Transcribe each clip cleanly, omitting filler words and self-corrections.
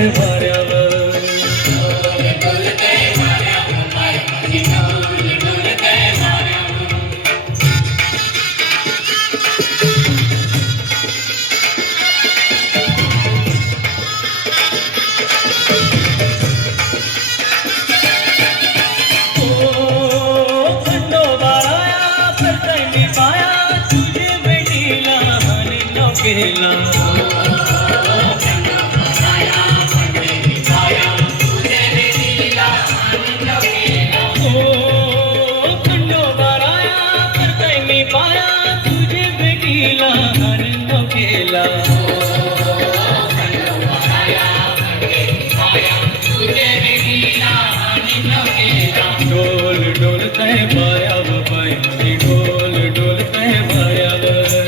डोलतय वाऱ्यावर केला तुझे भेटीला आनंद केला डोल डोलतय वाऱ्यावर बाई डोल डोलतय वाऱ्यावर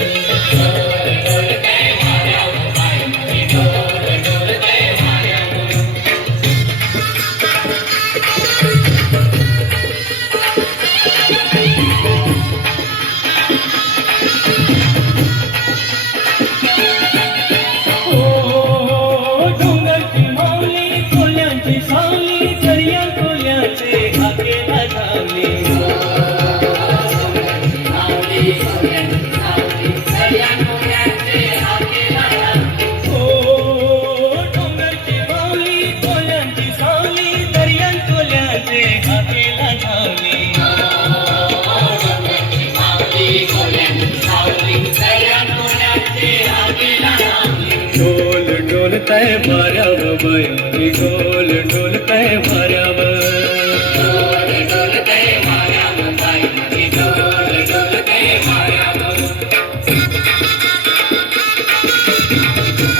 डोल डोलतय वाऱ्यावर बाई डोल डोलतय वाऱ्यावर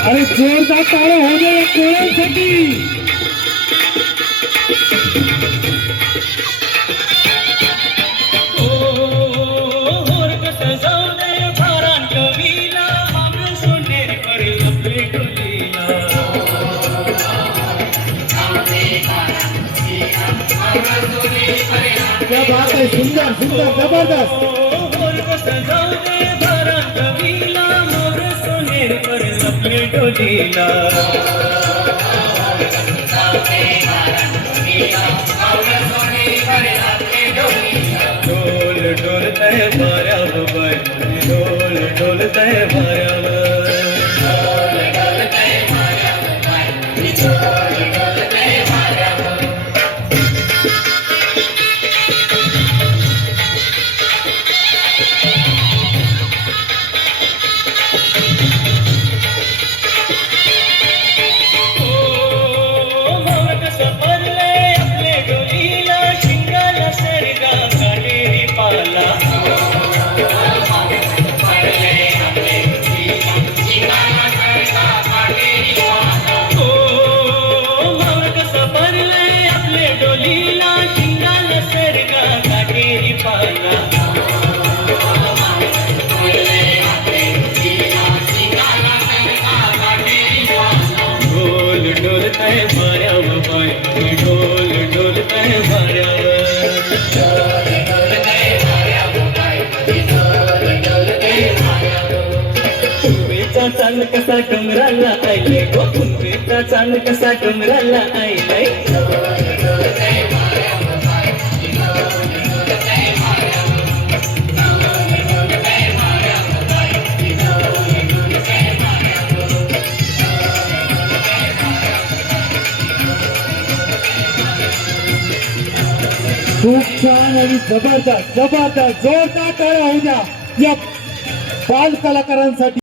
अरे जोरदार ताळ्या हो दे या कोळ्यांसाठी क्या बात है सुंदर सुंदर जबरदस्त डोलीला डोल डोलतय वाऱ्यावर बाई डोल डोलतय वाऱ्यावर चांद कसा डोंगराला आईले गो कुंभीचा चांद कसा डोंगराला आईले खूप छान आणि जबरदस्त जबरदस्त जोरदार टाळ्या होऊ द्या या बाल कलाकारांसाठी.